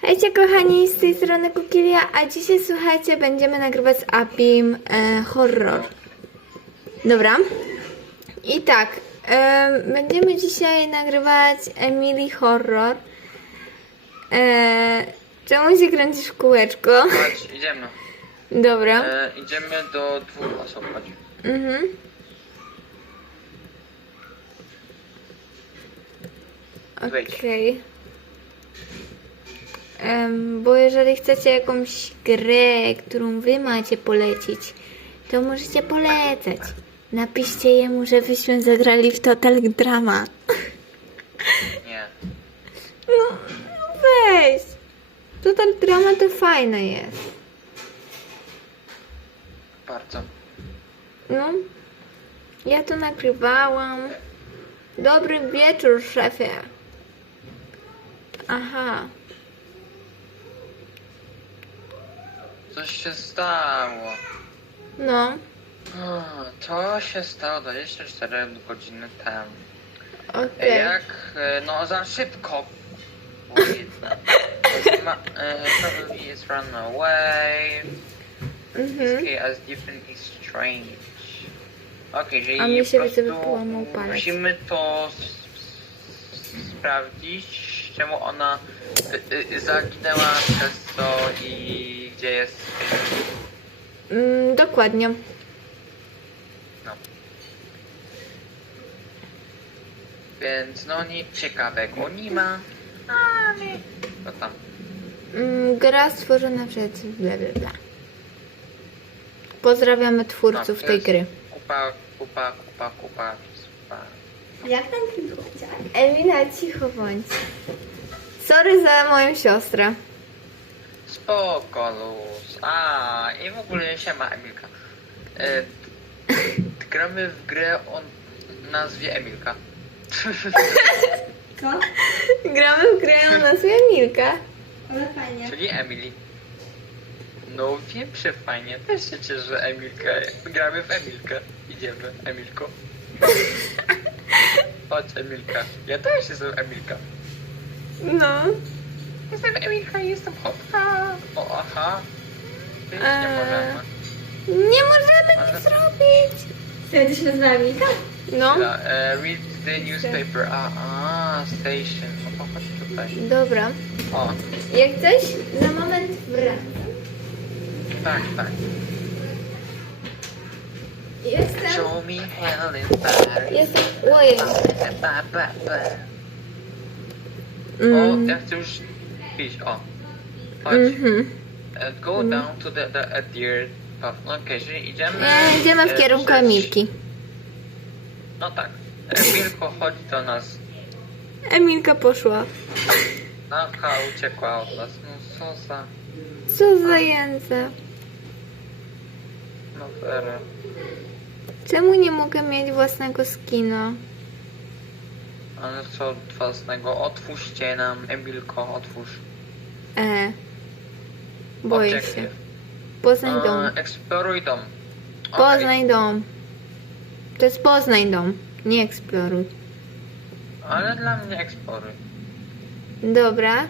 Hejcie kochani, z tej strony Kukilia, a dzisiaj słuchajcie, będziemy nagrywać z Apim e, horror. Dobra. I tak, e, będziemy dzisiaj nagrywać Emily Horror. E, czemu się kręcisz w kółeczko? Chodź, idziemy. Dobra. E, idziemy do dwóch osób, chodź. Mhm. Wejdź. Okej. Bo jeżeli chcecie jakąś grę, którą wy macie polecić, to możecie polecać. Napiszcie jemu, żebyśmy zagrali w Total Drama. Nie. No, no weź. Total Drama to fajne jest. Bardzo. No. Ja to nagrywałam. Dobry wieczór, szefie. Aha. Coś się stało. No. O, to się stało 24 godziny temu. Okej. Jak, e, no za szybko. Ma, e, probably is run away. Mhm. Okay, as different is strange. Okej, czyli A mi się po widzę, prostu wypołamał palec. Musimy to s- s- sprawdzić, czemu ona y, y, zaginęła przez to i gdzie jest. Mm, dokładnie. No. Więc no nic ciekawego nie ma, ale to tam. Mm, gra stworzona przez bla bla bla. Pozdrawiamy No, twórców to tej jest gry. Kupa, kupa, kupa, kupa, kupa. Jak tam wygląda? Emila, cicho bądź. Sorry za moją siostrę. Spoko, luz. A, i w ogóle siema Emilka. E, gramy w grę o nazwie Emilka. Co? Gramy w grę o nazwie Milka. Ale fajnie. Czyli Emily. No wiem, że fajnie. Też się cieszę, że Emilka. Gramy w Emilkę. Idziemy, Emilko. Chodź, Emilka. Ja też jestem Emilka. No. Jestem Emilka i jestem hotka. O, aha. Więc nie Eee. możemy. Nie możemy Ale- nic zrobić. Wtedy się nazywa Milka? No. Da, e, read the newspaper. A, a, station. To chodź tutaj. Dobra. O, Jak coś, za moment wracam. tak, tak. Jestem. Show me hell in Paris. Jestem. Ojej. Ba, ba, ba. O, Mm. ja chcę już pić. O, chodź. Mhm. E, Go down to the, the a deer path. No okej, czyli idziemy... Nie, idziemy w e, kierunku przez- Emilki. No tak. Emilko, chodź do nas. Emilka poszła. Naka uciekła od nas. No co za... Co za jędza. No wery. Czemu nie mogę mieć własnego skina? Ale co własnego? Otwórzcie nam, Emilko, otwórz. E. Boję się. Objective. Poznań E, dom. Eksploruj dom. Okej. Poznań dom. To jest Poznań dom. Nie eksploruj. Ale dla mnie eksploruj. Dobra.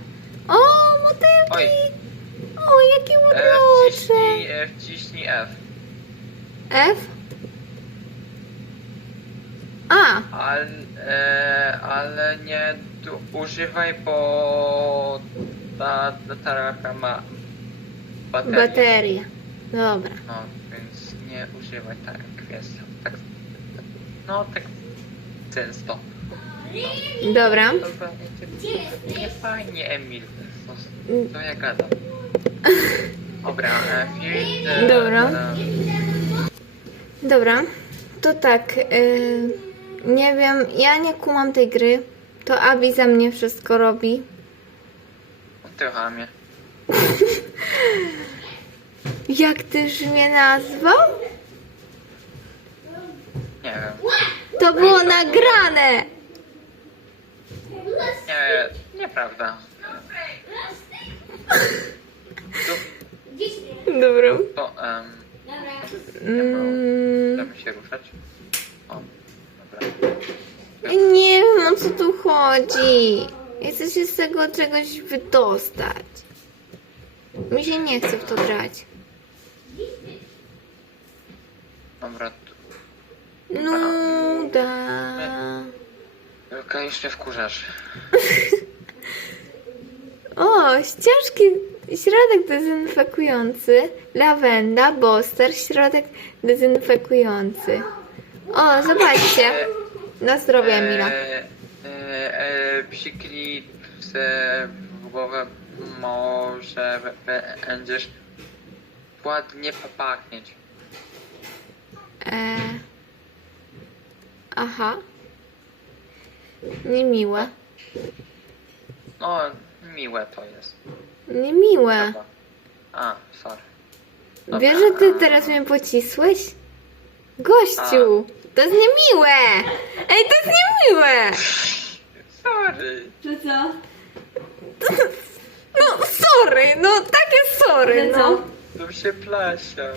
O, motylki! Oj. O, jakie E, e, wciśnij F. F? A, Ale, e, ale nie tu, używaj, bo ta, ta taraka ma baterię. bateria. Dobra. No, więc nie używaj tak jest. Tak, no, tak często. Dobra. Dobra, nie, nie fajnie, Emil. To, to ja gadam. Dobra, e, field, e, Dobra. e, Dobra. To tak. y, nie wiem, ja nie kumam tej gry. To Abi za mnie wszystko robi. Ty chamie. Jak tyż mnie nazwał? Nie wiem. To było nagrane. Nie, nieprawda. Dobra. to um, Mm, chcemy się ruszać. O, dobra. nie wiem o co tu chodzi. Chcę się z tego czegoś wydostać. Mi się nie chce w to grać. Dobra, Nuda. Julka, już mnie wkurzasz. O, ścieżki, środek dezynfekujący, lawenda, boster, środek dezynfekujący. O, zobaczcie. Na zdrowie, Emila. Se w głowę, może będziesz ładnie popachnieć. E... Aha. Niemiłe. No, miłe to jest. Niemiłe. Chyba. A, sorry. Dobra, Wiesz, że ty a- teraz mnie pocisłeś? Gościu, to jest niemiłe! Ej, to jest niemiłe! Sorry. Że co? No, sorry, no takie sorry, no. co? Tu się plasiam.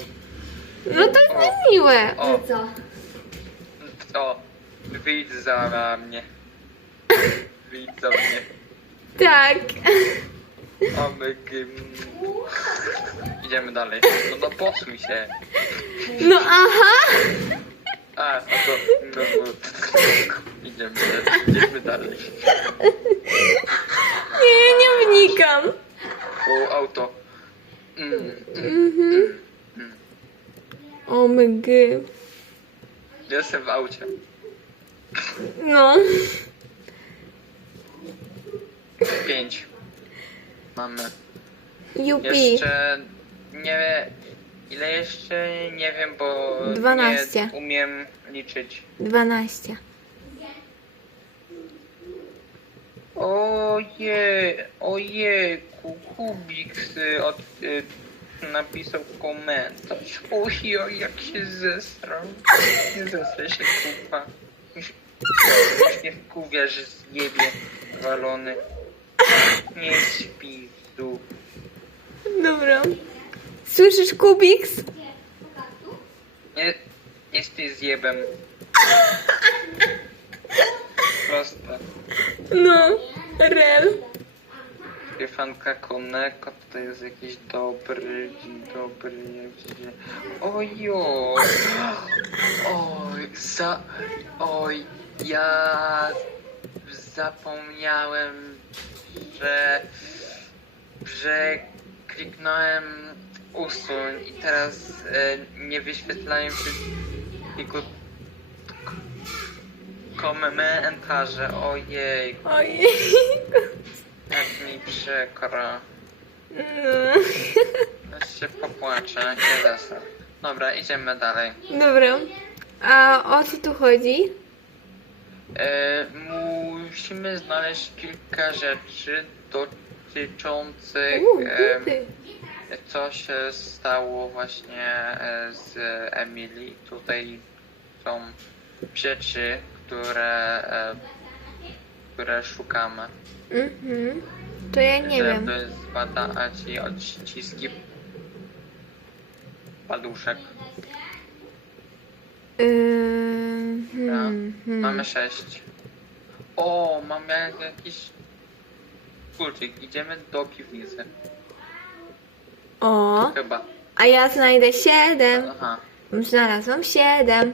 No to jest niemiłe. O, Że co? o, wyjdź za mnie. Wyjdź za mnie. Tak. O my gym. Idziemy dalej. No no posuń się. No aha. A, no to, no bo... Idziemy, idziemy dalej. Nie, nie wnikam. O, auto. Mm, Mhm. mm. O my gy. Jestem w aucie. No. Pięć. Mamy. Jupi. Jeszcze nie ile jeszcze nie wiem, bo Dwanaście. nie umiem liczyć. 12. Ojej, ojejku, Kubik y, od, y, napisał komentarz. Ojej, jak się zesrał. Nie zesraj się, kupa. Już, już mnie wkurwia, że zjebie walony. Nie śpi tu. Dobra. Słyszysz, Kubiks? Nie, jesteś zjebem. Proste. No. Rel. Stefanka Koneko to jest jakiś dobry, dobry, jakiś... Ojo! Oj, za... Oj, ja zapomniałem, że... że kliknąłem usuń i teraz e, nie wyświetlają się komentarze. Ojej, Ojej. jak mi przykro. No. Aż się popłaczę, nie zasad. Dobra, idziemy dalej. Dobra. A o co tu chodzi? E, musimy znaleźć kilka rzeczy dotyczących buty. co się stało właśnie e, z Emily. Tutaj są rzeczy, które, e, które szukamy. Mhm. To ja nie wiem. żeby zbadać i odciski paduszek. Yy, hmm, hmm. Mamy sześć. O, mamy jakiś kulczyk. Idziemy do piwnicy. O, Chyba. a ja znajdę siedem. Aha, Znalazłam siedem.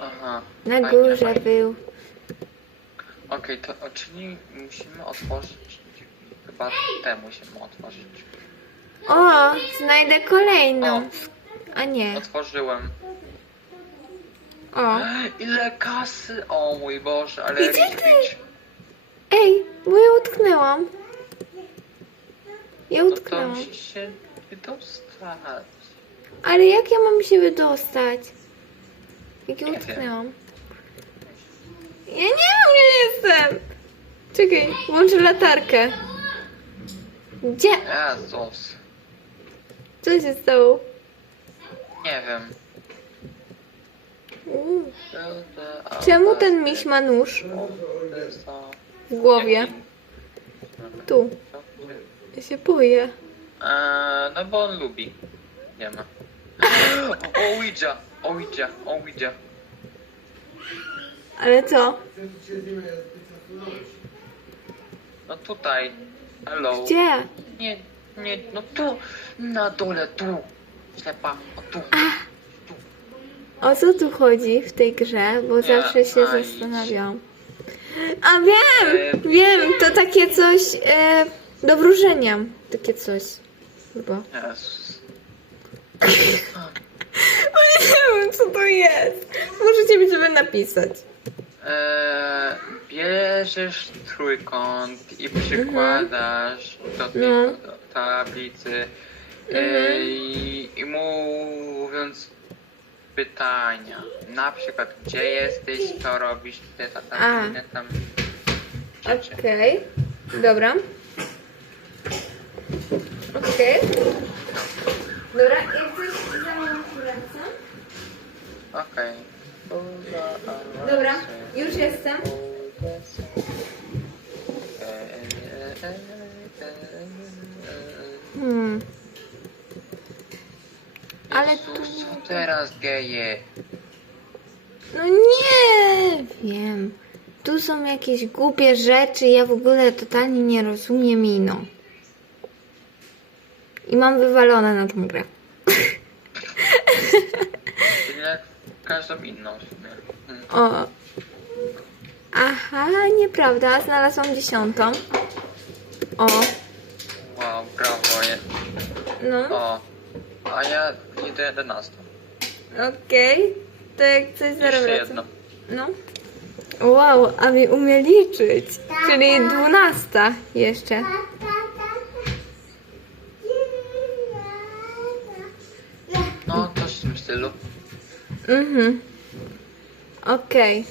Aha. Na Fajnie, górze fajnie. był. Okej, to o, czyli musimy otworzyć. Chyba te musimy otworzyć. O, znajdę kolejną. O. A nie. Otworzyłem. O. Ile kasy! O mój Boże, ale Gdzie ty? Ej, bo ja utknęłam. Ja No to utknęłam. musisz się wydostać. Ale jak ja mam się wydostać? Jak ja Nie wiem. utknęłam? Ja nie wiem, gdzie jestem. Czekaj, włączę latarkę. Gdzie? Jezus. Co się stało? Nie wiem. Czemu ten miś ma nóż w głowie? Tu. Ja się boję. Eee, no bo on lubi. Nie ma. O Ouija! Ouija! Ouija! Ale co? No tutaj. Hello. Gdzie? Nie, nie, no tu. Na dole, tu. Ślepa, o tu. O co tu chodzi w tej grze? Bo zawsze się a idź. zastanawiam. A wiem! E, Wiem, to takie coś e, do wróżenia. Takie coś. Chyba. O nie wiem, co to jest. Możecie mi sobie napisać. Eee, bierzesz trójkąt i przykładasz do tej No. do tablicy Mhm. eee, i mówiąc pytania. Na przykład, gdzie jesteś, co robisz, te ta, ta, A. inne tam rzeczy. Okej. Dobra. Okej. Dobra, jak coś zamieniam ręce. Okej. Dobra, już jestem. Hmm. Ale tu... Co teraz geje? No nie wiem. Tu są jakieś głupie rzeczy, ja w ogóle totalnie nie rozumiem ino. I mam wywalone na tą grę. Jak każdą inną w sumie. Hmm. O. Aha, nieprawda, znalazłam dziesiątą. O, Wow, brawo. Je. no, O, a ja idę 11. okej. To jak coś Jeszcze zaraz wracam. jedno. No. Wow, a mi umie liczyć. Czyli dwunasta jeszcze. No, coś w tym stylu. Mhm. Okej.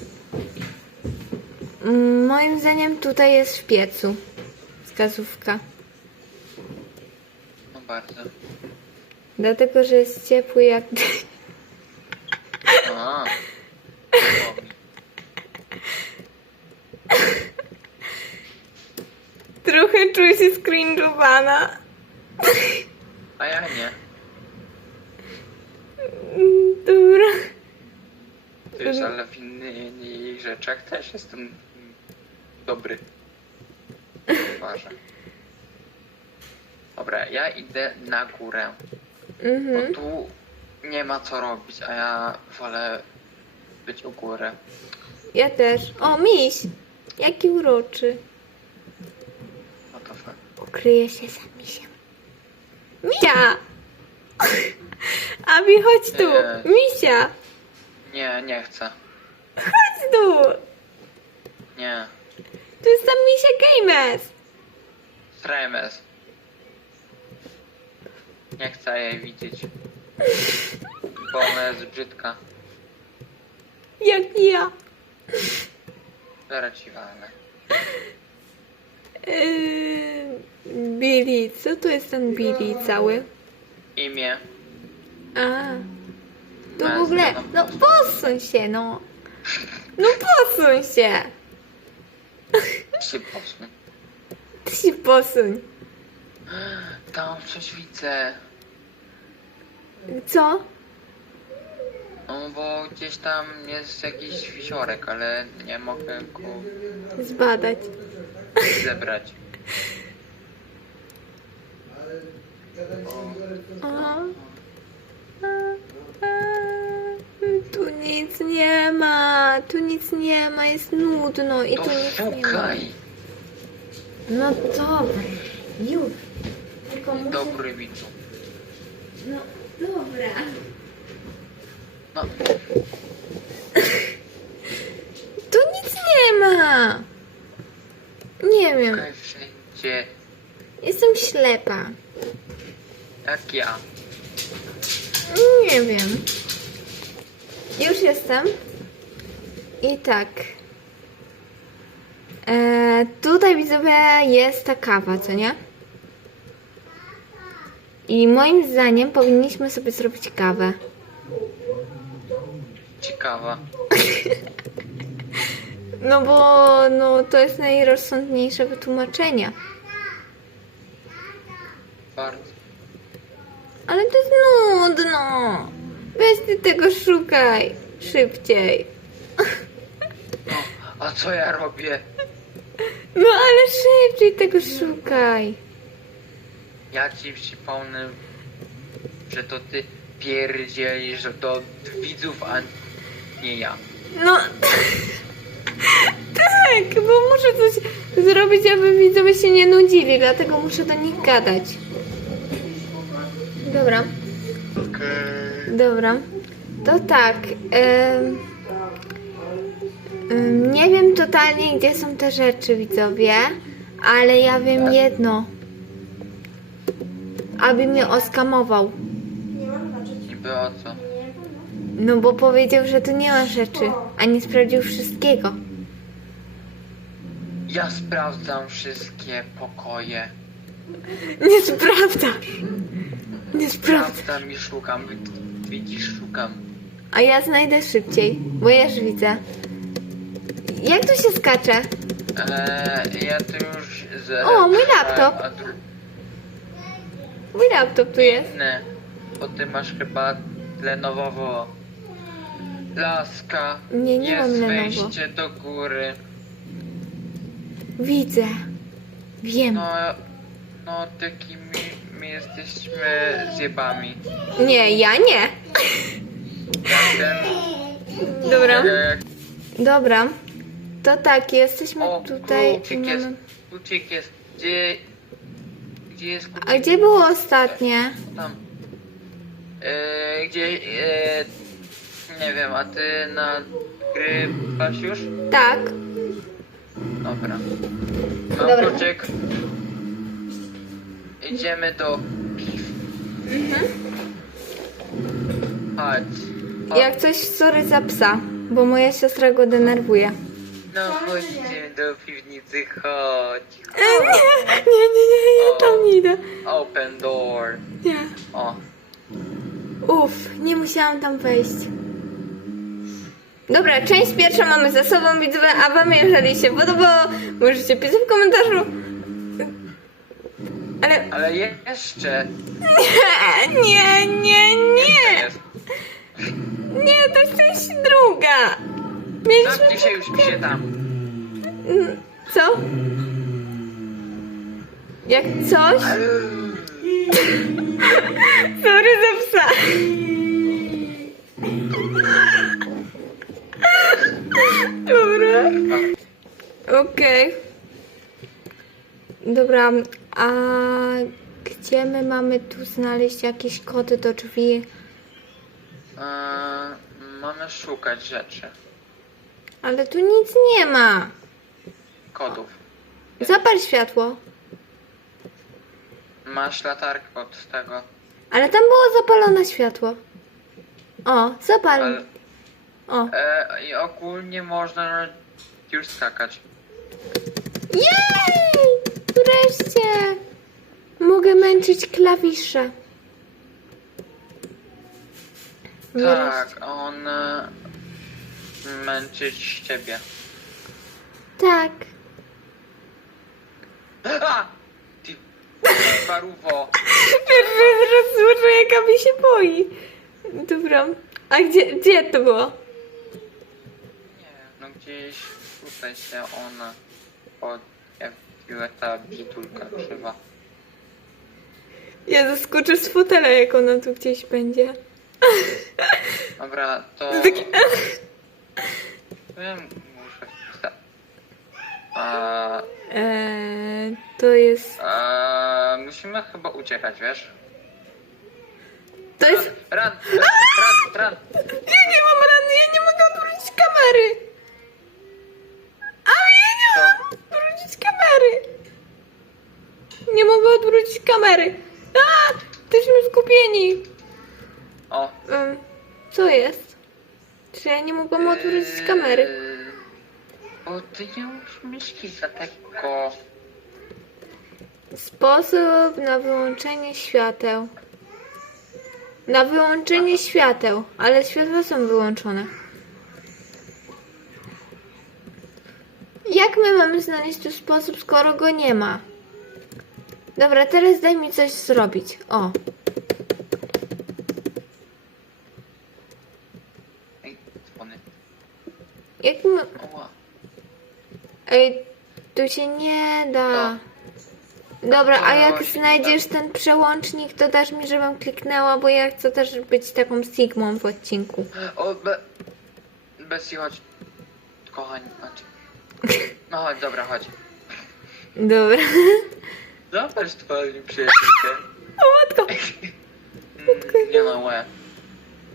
Mm, Moim zdaniem tutaj jest w piecu. Wskazówka. No bardzo. Dlatego, że jest ciepły jak... A. było mi. Trochę czuję się skringowana. A ja nie. Mm, Dobra. To jest, ale w innych rzeczach też jestem dobry. Uważam. Dobra, ja idę na górę. Bo Mhm. tu nie ma co robić, a ja wolę być u góry. Ja też. O, miś! Jaki uroczy. No to fakt. Ukryję się za misiem. Misia! Abi, chodź tu! Nie. Misia! Nie, nie chcę. Tu! Nie. Tu jest tam Misia Gamers! Stremes. Nie chcę jej widzieć. Bo ona jest brzydka. Jak ja. Zaraz ci walnę. Yy, Billy, co to jest ten Billy cały? Imię. A. To w ogóle. no. No posuń się, no. No posuń się. Się posuń. Ty się posuń. Tam coś widzę. Co? No bo gdzieś tam jest jakiś wisiorek, ale nie mogę go Zbadać. zebrać. O. A, a, Tu nic nie ma, tu nic nie ma, jest nudno i To tu nic nie ma. szukaj! No dobra, już. Tylko muszę... Dobry widzu. No dobra. No, Tu nic nie ma. Nie wiem, szukaj wszędzie. jestem ślepa. Jak ja. Nie wiem. Już jestem. I tak. E, tutaj widzowie jest ta kawa, co nie? I moim zdaniem powinniśmy sobie zrobić kawę. Ciekawa. No bo no, to jest najrozsądniejsze wytłumaczenie. Bardzo. Ale to jest nudno. Weź ty tego szukaj. Szybciej. No, a co ja robię? No ale szybciej tego szukaj. Ja ci przypomnę, że to ty pierdzielisz do widzów, a nie ja. No. Tak, bo muszę coś zrobić, aby widzowie się nie nudzili, dlatego muszę do nich gadać. Dobra, Okej. Dobra. To tak. em, em, nie wiem totalnie, gdzie są te rzeczy, widzowie, ale ja wiem jedno. Aby mnie oskamował. Nie mam zobaczyć. Niby o co? No bo powiedział, że tu nie ma rzeczy, a nie sprawdził wszystkiego. Ja sprawdzam wszystkie pokoje. Nie sprawdzasz. Nie sprawdzasz. Sprawdzam i szukam. Widzisz, szukam. A ja znajdę szybciej, bo ja już widzę. Jak tu się skacze? Eee, ja tu już. O, mój laptop. A dru- Mój laptop tu jest. inne. Bo ty masz chyba Lenovo. Laska. Nie, nie jest mam Lenovo. wejście do góry. Widzę. Wiem. No, no takimi my jesteśmy zjebami. Nie, ja nie. Ten. Dobra. Jak, Dobra. To tak, jesteśmy o, tutaj. kluczyk jest. mamy- Kluczyk jest. Gdzie. Gdzie jest kluczyk? A gdzie było ostatnie? Tam. E, gdzie. E, nie wiem, a ty na gry masz już? Tak. Dobra. Mam Dobra. kluczyk. Idziemy do piw. Mhm. Chodź. Chodź. Jak coś, sorry za psa, bo moja siostra go denerwuje. No chodź, idziemy do piwnicy, chodź. E, nie, nie, nie, nie, ja tam idę. Open door. Nie. O. Uff, nie musiałam tam wejść. Dobra, część pierwsza mamy za sobą, widzowie, a wam jeżeli się podobało, możecie pisać w komentarzu. Ale Ale jeszcze. nie, nie, nie, nie, nie, to jest część druga. Mieliśmy... Zamknij się już się tam. Co? Jak coś? Sorry za psa. Dobra. Okej. Dobra, a gdzie my mamy tu znaleźć jakieś kody do drzwi? Eee, mamy szukać rzeczy. Ale tu nic nie ma. Kodów. Zapal światło. Masz latarkę od tego. Ale tam było zapalone światło. O, zapal. Ale, O. e, I ogólnie można już skakać. Jej! Wreszcie! Mogę męczyć klawisze. Tak, on e, męczyć ciebie. Tak. A! Ty paruwo. Pierwszy raz słyszę, jaka mi się boi. Dobra. A gdzie, gdzie to było? Nie, no gdzieś tutaj się ona od jak ta brzydulka krzywa. Ja zaskoczę z fotela, jak ona tu gdzieś będzie. Dobra, to Taki- wiem, muszę wpisać. A, Eee, to jest... a, musimy chyba uciekać, wiesz? To jest... Ran, ran, ran, ran. Ja nie mam rany, ja nie mogę odwrócić kamery. Ale ja nie Co? Odwrócić kamery. Nie mogę odwrócić kamery. A! Jesteśmy skupieni. O. Um, co jest? Czy ja nie mogłam odwrócić kamery? Yy, Bo ty nie musisz myśli za tego. Sposób na wyłączenie świateł. Na wyłączenie świateł, ale światła są wyłączone. Jak my mamy znaleźć tu sposób, skoro go nie ma? Dobra, teraz daj mi coś zrobić. O, jak my... Ej, Tu się nie da. Dobra, a jak znajdziesz ten przełącznik, to dasz mi, żebym kliknęła, bo ja chcę też być taką Sigmą w odcinku. O, be... Bez i chodź. Kochani, chodź. No chodź, dobra, chodź. Dobra. Zobacz twoją przyjaciółkę. O matko! Mm, Nie no, łe.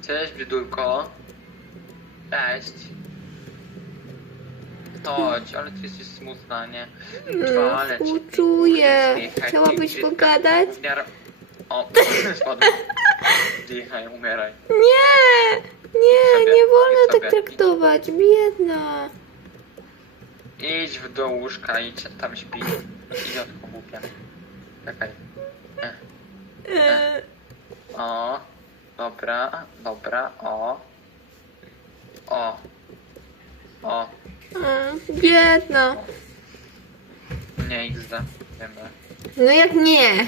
Cześć, brzydulko. Cześć. Chodź, ale ty jesteś smutna, nie? Mm, ale ci- Współczuję. Zdychaj, Chciałabyś pogadać? Zmiar... O, spadłem. Zdychaj, umieraj. Nie! Nie, Sobie, nie wolno tak traktować. Biedna. Idź w do łóżka i tam śpi. Idiotko głupia. Czekaj. E, E, O, dobra, dobra, o. O. O, mm, Biedna. nie XD. Wiemy. No jak nie?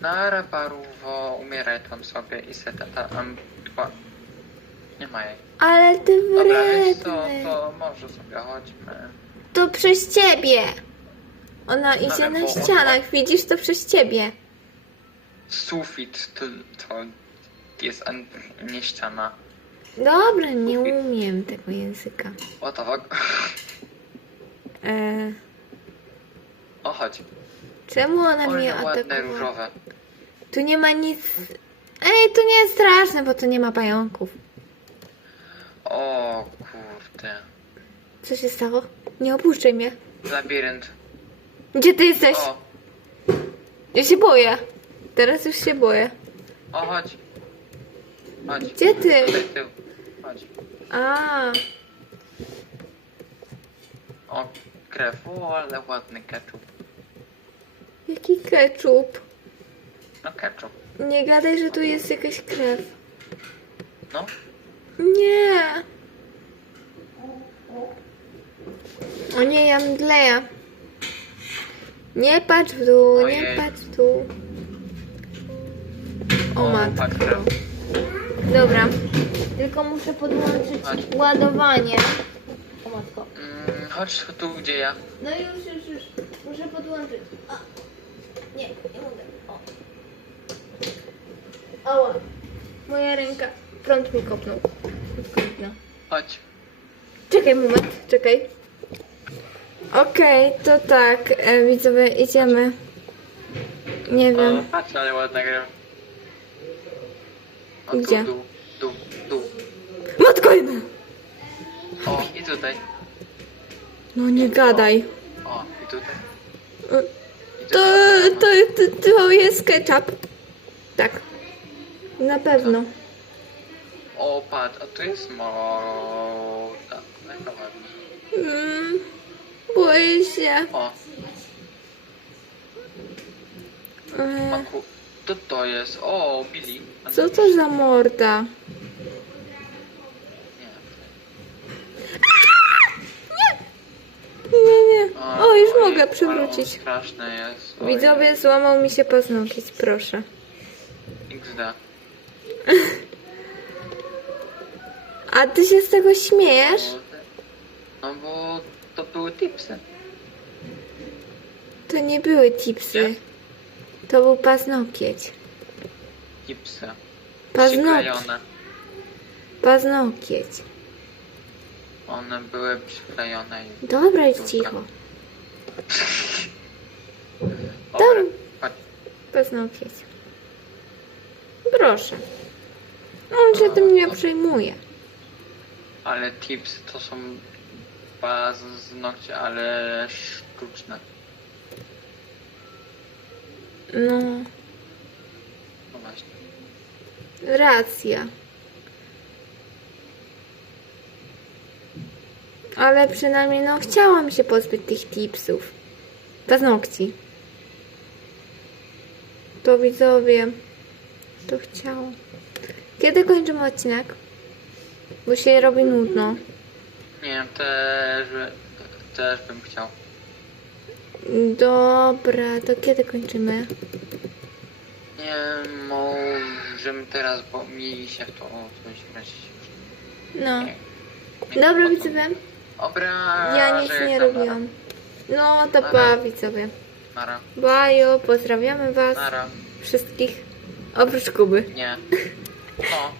Nara paruwo, umieraj tam sobie i se ta. Nie ma jej. Ale ty Dobra, wredny. to może sobie chodźmy. To przez ciebie. Ona idzie na bo- ścianach, widzisz to przez ciebie. Sufit to, to jest an, nie ściana. Dobra, nie umiem tego języka. What the fuck? E, O, chodź. czemu ona mnie Ale ładne, atakowała? różowe. Tu nie ma nic. Ej, to nie jest straszne, bo tu nie ma pająków. O, kurde. Co się stało? Nie opuszczaj mnie. Labirynt. Gdzie ty jesteś? O, Ja się boję. Teraz już się boję. o, chodź. Chodź. Gdzie ty? Tutaj tył. Chodź. A, O, krew. O, ale ładny ketchup. jaki ketchup. No, ketchup. Nie gadaj, że tu jest jakaś krew. No. Nie. O nie, ja mdleję. Nie patrz w dół, nie Ojej. patrz w dół. O, O, matko. Dobra. Tylko muszę podłączyć ładowanie. O matko. Mm, chodź tu, gdzie ja. No już, już, już. Muszę podłączyć. A. Nie, nie mogę. O. Ała. Moja ręka. Prąd mi kopnął. Kopnął. Chodź. Czekaj moment, czekaj. Okej, to tak, e, widzowie, idziemy. Nie O, wiem. patrz, ale ładna gra. O, Gdzie? Tu, tu, tu. Matko jedna! O, i tutaj. No nie gadaj. O, i tutaj. E, I To, tutaj. to, to, to jest ketchup. Tak. Na pewno. O, patrz, a tu jest morda. Jaka ładna. Mm, boję się. O, E, maku. To to jest. O, Billy. A co to za morda? Nie. Nie, nie. O, już ojej, mogę ale przywrócić. Straszne jest. Ojej. Widzowie, złamał mi się paznokieć, proszę. XD. A ty się z tego śmiejesz? No bo to były tipsy. To nie były tipsy. To był paznokieć. Tipsy. Paznokieć. Przyklejone. Paznokieć. One były przyklejone. i- Dobra, idź cicho. Dobra, chodź. Paznokieć. Proszę. On się tym nie przejmuje. Ale tips to są paznokcie, ale sztuczne. No, No właśnie. racja. Ale przynajmniej, no, chciałam się pozbyć tych tipsów. Paznokci. To widzowie. To chciałam. Kiedy kończymy odcinek? Bo się robi nudno. Nie, też, też bym chciał. Dobra, to kiedy kończymy? Nie, możemy teraz, bo mi się w to już. No. Nie. Dobra, widzowie. Dobra, Ja nic nie tam- robiłam. No to pa widzowie. Nara, Bajo, pozdrawiamy was nara, wszystkich. Oprócz Kuby. nie. No.